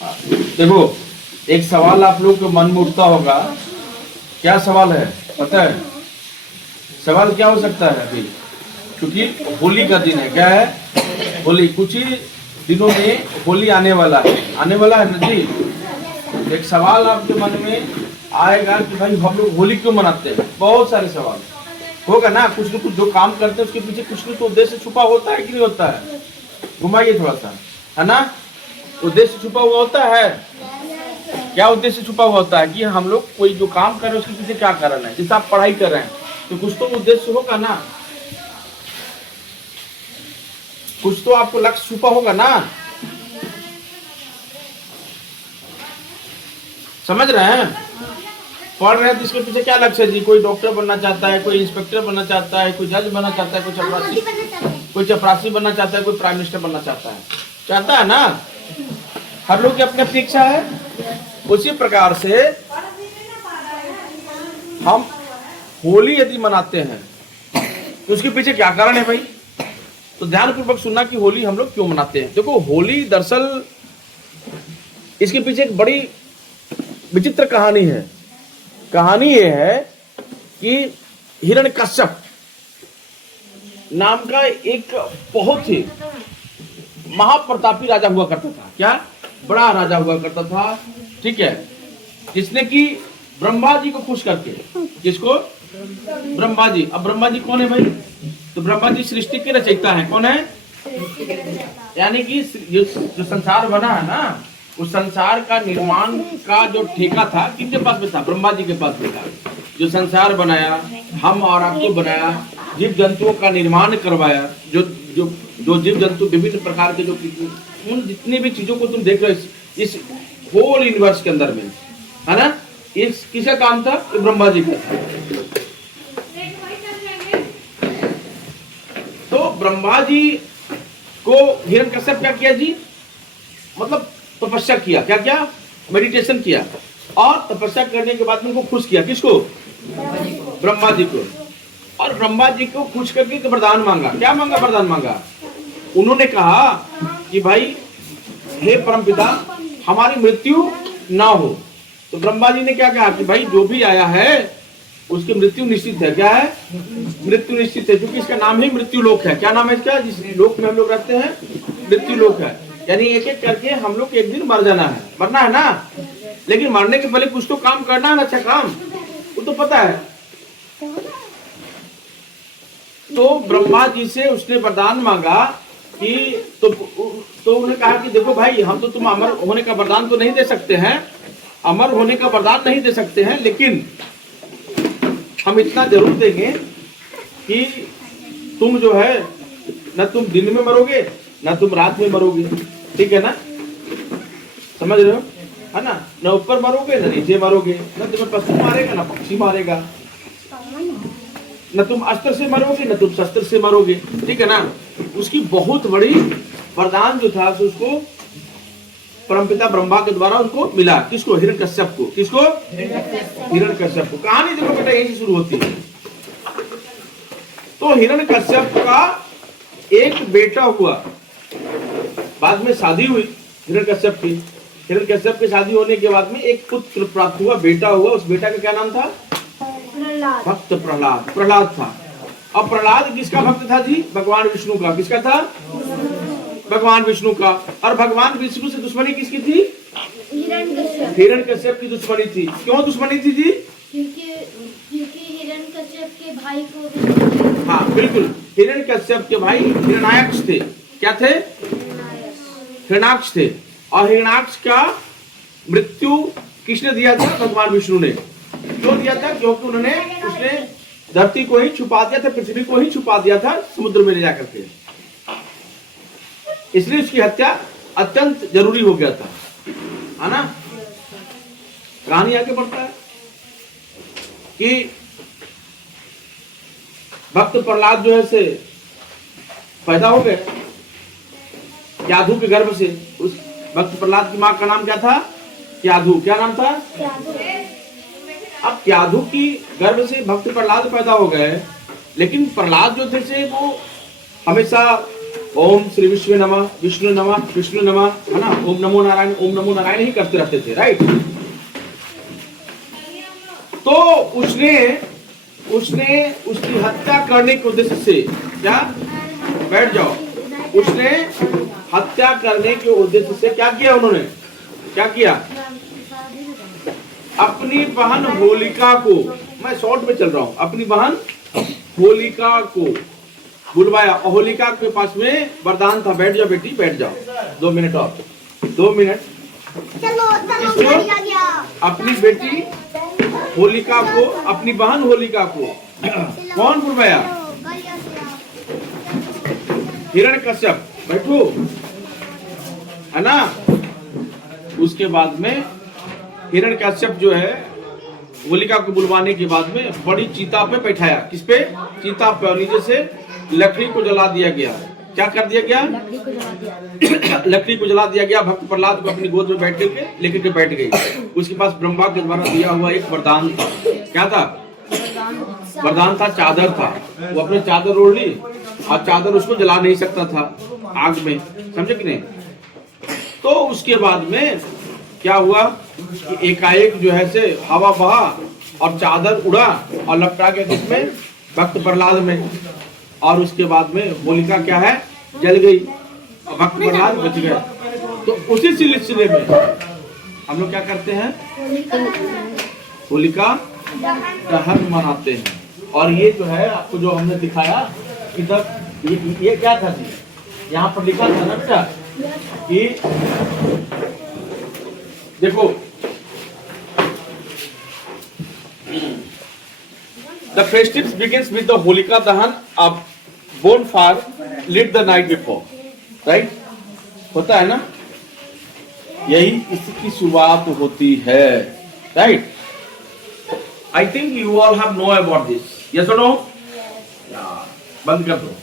देखो, एक सवाल आप लोग के मन में उठता होगा, क्या सवाल है पता है? सवाल क्या हो सकता है अभी? क्योंकि होली का दिन है, क्या है? होली। कुछ ही दिनों में होली आने वाला है ना जी। एक सवाल आपके मन में आएगा कि भाई हम लोग होली क्यों मनाते हैं? बहुत सारे सवाल होगा ना। कुछ न कुछ जो काम करते हैं उसके पीछे कुछ न कुछ उद्देश्य छुपा होता है कि नहीं होता है? घुमाइए थोड़ा सा, है ना? उद्देश्य छुपा हुआ होता है। क्या उद्देश्य छुपा हुआ होता है कि हम लोग कोई जो काम कर रहे हैं उसके पीछे क्या कारण है? जैसे आप पढ़ाई कर रहे हैं तो कुछ तो उद्देश्य होगा ना, कुछ तो आपको लक्ष्य छुपा होगा ना। समझ रहे हैं? पढ़ रहे हैं तो इसके पीछे क्या लक्ष्य है जी? कोई डॉक्टर बनना चाहता है, कोई इंस्पेक्टर बनना चाहता है, कोई जज बनना चाहता है, कोई चपरासी बनना चाहता है, कोई प्राइम मिनिस्टर बनना चाहता है ना। हर लोग की अपनी अपनी इच्छा है। उसी प्रकार से हम होली यदि मनाते हैं तो उसके पीछे क्या कारण है भाई? तो ध्यानपूर्वक सुनना कि होली हम लोग क्यों मनाते हैं। देखो, होली दरअसल इसके पीछे एक बड़ी विचित्र कहानी है। कहानी ये है कि हिरण्यकश्यप नाम का एक बहुत ही महाप्रतापी राजा हुआ करता था। क्या? बड़ा राजा हुआ करता था, ठीक है, जिसने कि ब्रह्मा जी को खुश करके, जिसको ब्रह्मा जी। अब ब्रह्मा जी कौन है भाई? तो ब्रह्मा जी सृष्टि के रचयिता है। कौन है? यानी कि जो संसार बना है ना, उस संसार का निर्माण का जो ठेका था किसके पास में था? ब्रह्मा जी के पास में था। जो संसार बनाया, हम और आपको बनाया, जीव जंतुओं का निर्माण करवाया, जो जो जो जीव जंतु विभिन्न प्रकार के जो उन जितनी भी चीजों को तुम देख रहे हो इस होल यूनिवर्स के अंदर में, है ना, इस किसका काम था? ब्रह्मा जी का था। तो ब्रह्मा जी को हिरण्यकश्यप क्या किया जी? मतलब तपस्या किया। क्या क्या? मेडिटेशन किया। और तपस्या करने के बाद में उनको खुश किया। किसको? ब्रह्मा जी को। और ब्रह्मा जी को खुश करके एक वरदान मांगा। क्या मांगा? वरदान मांगा। उन्होंने कहा कि भाई हे परमपिता, हमारी मृत्यु ना हो। तो ब्रह्मा जी ने क्या कहा कि भाई जो भी आया है उसकी मृत्यु निश्चित है। क्या है? मृत्यु निश्चित है, क्योंकि इसका नाम ही मृत्यु लोक है। क्या नाम है इसका? जिस लोक में हम लोग रहते हैं, मृत्यु लोक है। यानी एक एक करके हम लोग एक दिन मर जाना है, मरना है ना। लेकिन मरने के पहले कुछ तो काम करना है ना, अच्छा काम, वो तो पता है। तो ब्रह्मा जी से उसने वरदान मांगा कि तो उन्होंने कहा कि देखो भाई, हम तो तुम अमर होने का वरदान तो नहीं दे सकते हैं, अमर होने का वरदान नहीं दे सकते हैं, लेकिन हम इतना जरूर देंगे कि तुम जो है न तुम दिन में मरोगे न तुम रात में मरोगे। ठीक है ना? समझ रहे हो? है ना? न ऊपर मरोगे न नीचे मरोगे, न तुम्हें पशु मारेगा न पक्षी मारेगा, न तुम अस्त्र से मरोगे न तुम शस्त्र से मरोगे। ठीक है ना? उसकी बहुत बड़ी वरदान जो था उसको परमपिता ब्रह्मा के द्वारा उनको मिला। किसको? हिरण्यकश्यप को। किसको? हिरण्यकश्यप को। कहानी देखो बेटा यही से शुरू होती है। तो हिरण्यकश्यप का एक बेटा हुआ, बाद में शादी हुई हिरण्यकश्यप की। हिरण्यकश्यप की शादी होने के बाद में एक पुत्र प्राप्त हुआ, बेटा हुआ। उस बेटा का क्या नाम था? भक्त प्रहलाद। प्रहलाद था। अब प्रहलाद किसका भक्त था जी? भगवान विष्णु का। किसका था? भगवान विष्णु का। और भगवान विष्णु से दुश्मनी किसकी थी? हिरण्यकश्यप की दुश्मनी थी। क्यों दुश्मनी थी जी? क्योंकि हिरण्यकश्यप के भाई को, हाँ बिल्कुल, हिरण्यकश्यप के भाई हिरण्याक्ष थे। क्या थे? हिरण्याक्ष थे। और हिरण्याक्ष का मृत्यु किसने दिया था? भगवान विष्णु ने। क्यों दिया था? क्योंकि उसने धरती को ही छुपा दिया था, पृथ्वी को ही छुपा दिया था समुद्र में ले जाकर के, इसलिए उसकी हत्या अत्यंत जरूरी हो गया था, है ना। कहानी आगे बढ़ता है कि भक्त प्रहलाद जो है से पैदा हो गए क्याधु के गर्भ से। उस भक्त प्रहलाद की मां का नाम क्या था? क्याधु। क्या नाम था? अब क्याधु की गर्भ से भक्त प्रहलाद पैदा हो गए, लेकिन प्रहलाद जो थे से वो हमेशा ओम श्री विष्णु नमः, विष्णु नमः, विष्णु नमः, है ना, ओम नमो नारायण ही करते रहते थे, राइट। तो उसने उसकी हत्या करने के उद्देश्य से क्या, बैठ जाओ, उसने हत्या करने के उद्देश्य से क्या किया, उन्होंने क्या किया, अपनी बहन होलिका को, मैं शॉर्ट में चल रहा हूं, अपनी बहन होलिका को बुलवाया। होलिका के पास में वरदान था, बैठ जाओ बेटी बैठ जाओ, 2 मिनट और, 2 मिनट। अपनी बेटी होलिका को, अपनी बहन होलिका को कौन बुलवाया, हिरण्यकश्यप, बैठो, है ना। उसके बाद में हिरण्यकश्यप जो है होलिका को बुलवाने के बाद में बड़ी चीता पे बैठाया, किस पे, चीता पे, और नीचे से लकड़ी को जला दिया गया। क्या कर दिया गया, लकड़ी को जला दिया गया। भक्त प्रहलाद को अपनी गोद में बैठ के लेकर के बैठ गई। उसके पास ब्रह्मा के द्वारा दिया हुआ एक वरदान था। क्या था, वरदान था, चादर था। वो अपने चादर ओढ़ ली और चादर उसको जला नहीं सकता था आग में, समझे कि नहीं। तो उसके बाद में क्या हुआ कि एकाएक जो है से हवा बहा और चादर उड़ा और लपटा के किसमें, भक्त प्रहलाद में, और उसके बाद में होलिका क्या है, जल गई और भक्त प्रहलाद बच गए। तो उसी सिलसिले में हम लोग क्या करते हैं, होलिका दहन मनाते हैं। और ये जो है आपको जो हमने दिखाया इधर, ये क्या था जी, यहाँ पर लिखा था ना बेटा कि देखो, the festivities begins with the Holika Dahan, a bonfire lit the night before, right? होता है ना, यही इसकी शुरुआत होती है, right? I think you all have know about this, yes or no? बंद कर दो।